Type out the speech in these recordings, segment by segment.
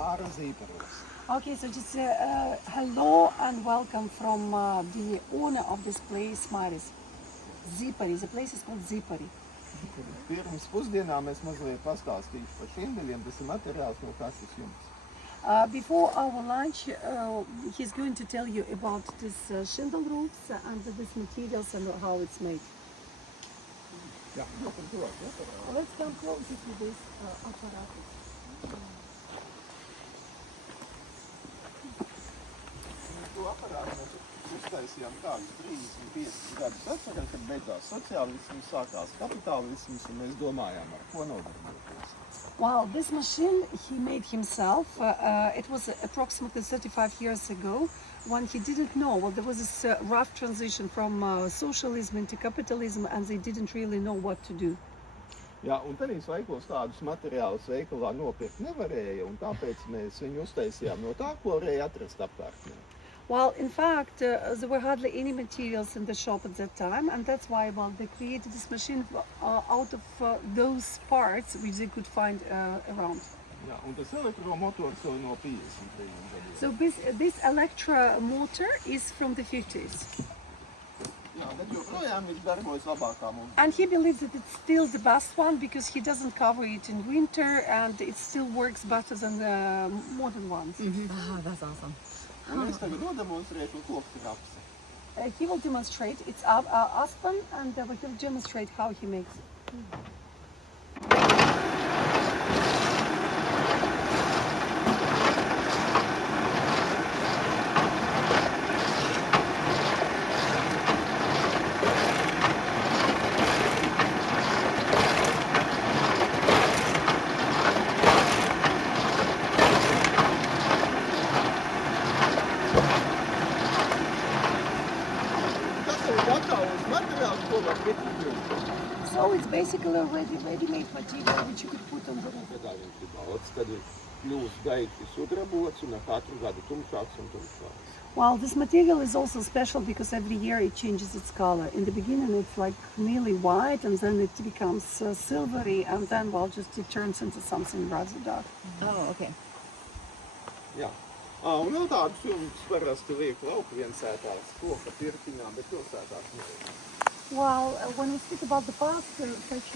Māra Zīperos. Okay, so just hello and welcome from the owner of this place, Māris Zīpari. The place is called Zīpari. Pirms pusdienām es mazliet pastāstīšu par šindeļiem, tas ir materiāls, no kā šis jumts. Before our lunch, he's going to tell you about this shingle roofs and these materials and how it's made. Jā, Let's come closer to this apparatus. To aparātu mēs uztaisījām kādus 35 gadus atpakaļ, kad beidzās sociālisms, sākās kapitālisms, un mēs domājām, ar ko nodarboties. Well, this machine he made himself. It was approximately 35 years ago when he didn't know. Well, there was this rough transition from socialism into capitalism and they didn't really know what to do. Jā, un tenīs laikos tādus materiālus veikalā nopirkt nevarēja, un tāpēc mēs viņu uztaisījām no tā, ko varēja atrast apkārtnē. Well, in fact, there were hardly any materials in the shop at that time, and that's why, well, they created this machine out of those parts which they could find around. Jā, un tas elektromotors jau no 50. gadiem. So this Electra motor is from the 50s. Jā, bet joprojām viņš darbojas labākā mums. And he believes that it's still the best one because he doesn't cover it in winter and it still works better than the modern ones. That's awesome. Un es tagad nodemonstrēšu koku rapsi. He will demonstrate, it's aspen, and he'll demonstrate how he makes it. So it's basically a ready-made material which you could put on the roof. Ja viņš ir balts, tad ir kļūst gaiti sudrabots un ar katru gadu tumšāks un tumšāks. Well, this material is also special because every year it changes its color. In the beginning it's like nearly white and then it becomes silvery and then, well, just it turns into something rather dark. Oh, okay. Jā. Un vēl tādus jumtus parasti liek laukviensētās koka pirtiņā, bet pilsētās nevienā. Well, when we speak about the past, such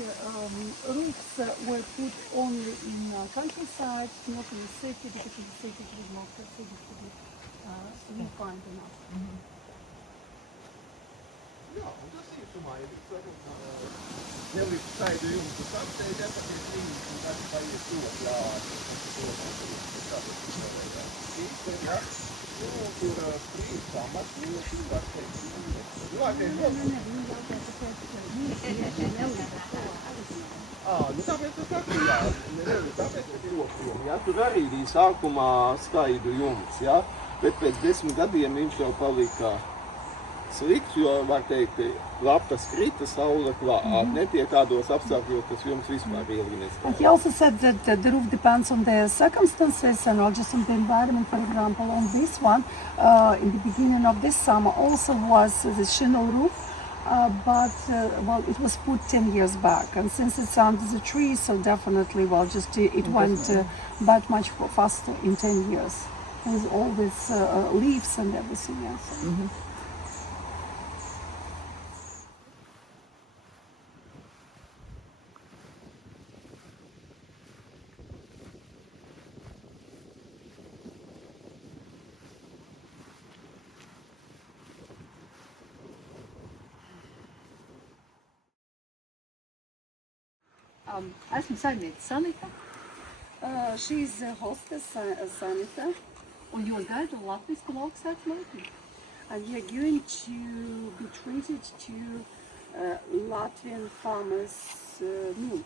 roofs were put only in countryside, not in the city, because in the city it was not considered to be refined enough. Jā, un tas īstumā ir nelikt saidu jumtus apsteidz, tad ir 30 gadi paiet ļoti ātri. Īstenībā, tur strīd pamats ļoti var teikt. Nu tāpēc es saku, jā, tāpēc ir joprojām, jā, tur arī bija sākumā skaidu jumts, jā, bet pēc 10 gadiem viņš jau palika slikts, jo, var teikt, lapas krita, saule klāt, netiek kādos apstākļos, tas jums vispār ilgi nestāv. He also said that the roof depends on the circumstances and not just on the environment. For example, on this one, in the beginning of this summer also was the shingle roof, but well, it was put 10 years back, and since it's under the tree, so definitely, well, just it went but much faster in 10 years with all these leaves and everything else. Esmu saimniece Sanita, She's a hostess, Sanita, un jūs gaidat latvisku lauksētas meitni. and you're going to be treated to Latvian farmers' meal.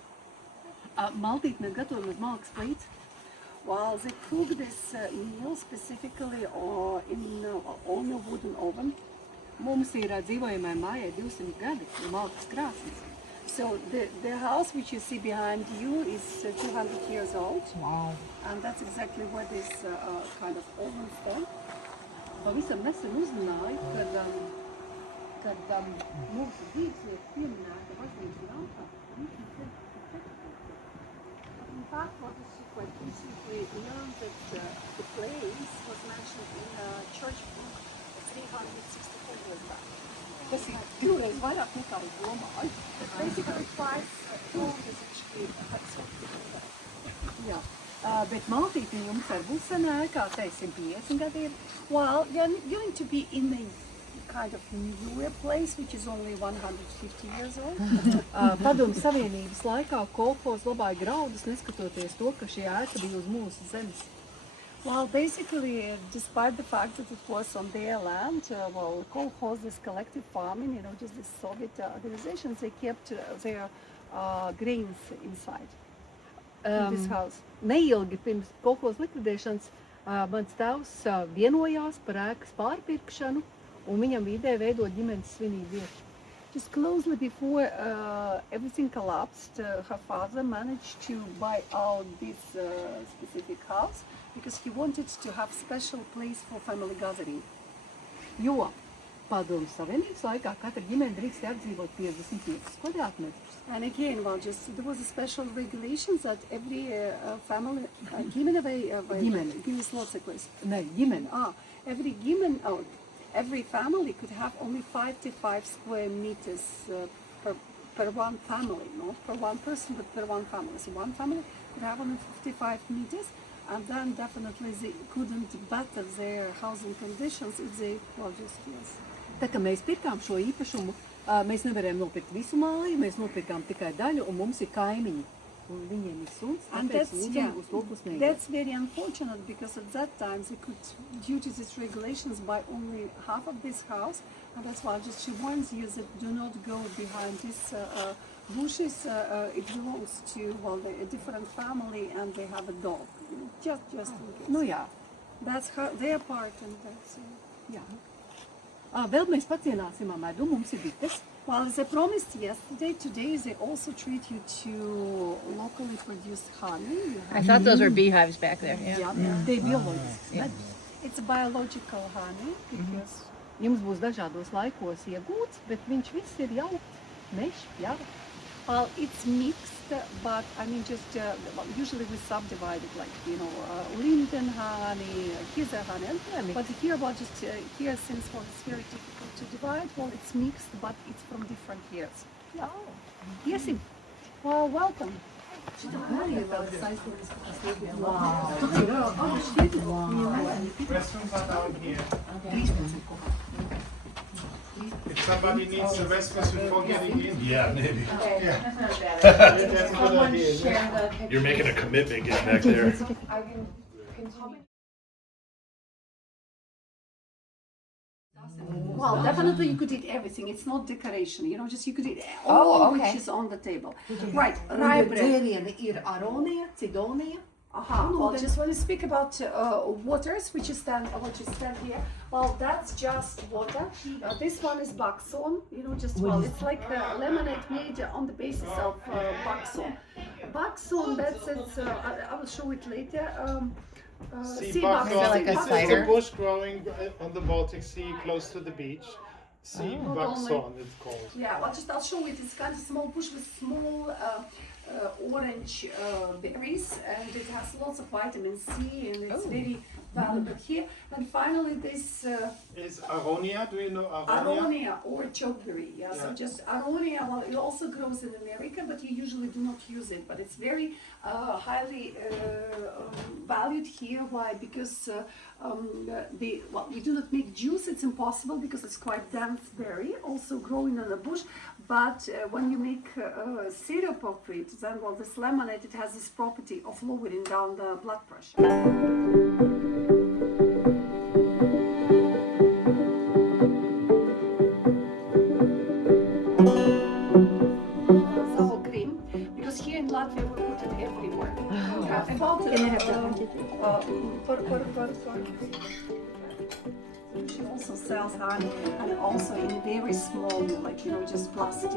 Maltīt mēs gatavojamies malkas plīts. While they cook this meal specifically on a wooden oven. Mums ir dzīvojamai mājai 200 gadi, ir malkas krāsnes. So the house which you see behind you is 200 years old. Wow. And that's exactly where this kind of oven stands. Pavisam nesen uzzināju, kad mūsu dzīves pieminēta baznīcas laukā. In fact, what is quite we learned that the place was mentioned in a church book 364 years back. Tas ir divreiz vairāk nekā es domāju. Basically, twice long as actually Jā. Bet mātīte jums arī būs senā ēkā, teiksim, 50 gadiem. Well, you're going to be in a kind of newer place, which is only 150 years old. Padomju Savienības laikā kolhos glabāja graudus, neskatoties to, ka šī ēka bija uz mūsu zemes. Well, basically, despite the fact that it was on their land, well, kolkhoz, this collective farming, you know, just the Soviet organizations, they kept their grains inside in this house. Neilgi pirms kolhos likvidēšanas mans tēvs vienojās par ēkas pārpirkšanu un viņam ideja veidot ģimenes svinību vietu. Just closely before everything collapsed, her father managed to buy out this specific house because he wanted to have special place for family gathering. Jo Padomju Savienības laikā katra ģimene drīkst apdzīvot 55 kvadrātmetrus. And again, well, just there was a special regulations that every family, ģimene vai ģimene loceklis. Ne, ģimene. Every every family could have only 55 square meters per one family, not per one person, but per one family. So one family could have only 55 meters, and then definitely they couldn't better their housing conditions if they, well, just yes. Tā kā mēs pirkām šo īpašumu, mēs nevarējām nopirkt visu māju, mēs nopirkām tikai daļu, un mums ir kaimiņi. Un viņiem ir suns, tāpēc lūdzam uz to plus neiet. That's very unfortunate because at that time they could, due to these regulations, buy only half of this house, and that's why just she warns you that do not go behind these bushes. It belongs to, well, a different family, and they have a dog. Just in case. Nu jā. That's their part, and that's Jā. Vēl mēs pacienāsim medu, mums ir bites. Well, as I promised yesterday, today they also treat you to locally produced honey. I thought those were beehives back there. Yeah. Jā, te ir bioloģisks medus. It's a biological honey because Jums būs dažādos laikos iegūts, bet viņš viss ir jaukt, mešs, jā. well, it's mixed, but I mean just usually we subdivide it like, you know, linden honey, Kisa honey. But here, well, just here since well, it's very difficult to divide, well, it's mixed, but it's from different years. Iesim. Well, welcome. Restrooms are down here. If somebody needs the restrooms before getting in. Yeah, maybe. That's a good idea. isn't it? You're making a commitment getting back there. Well, definitely you could eat everything. It's not decoration, you know, just you could eat all which is on the table. Right, rye bread. Dzērieni ir aronija, cidonija. Well, just when you speak about waters, which is stand here, well, that's just water. This one is buckthorn, you know, just well, it's like lemonade made on the basis of buckthorn. Buckthorn, that's it. I will show it later. Sea like buckthorn. a It's a cider? bush growing on the Baltic Sea, close to the beach. Sea buckthorn, it's called. Yeah, well, just I'll show it. It's kind of small bush with small orange berries, and it has lots of vitamin C, and it's very valuable here. And finally, this Is aronia, do you know aronia? aronia or chokeberry. Yeah, so just aronia. Well, it also grows in America, but you usually do not use it. But it's very highly valued here. Why? Because we do not make juice. It's impossible because it's quite dense berry, also growing on a bush. But when you make syrup of it, then well, this lemonade, it has this property of lowering down the blood pressure. It's all green because here in Latvia we put it everywhere. Can I have that one too? She also sells honey, and also in very small, like, you know, just plastic.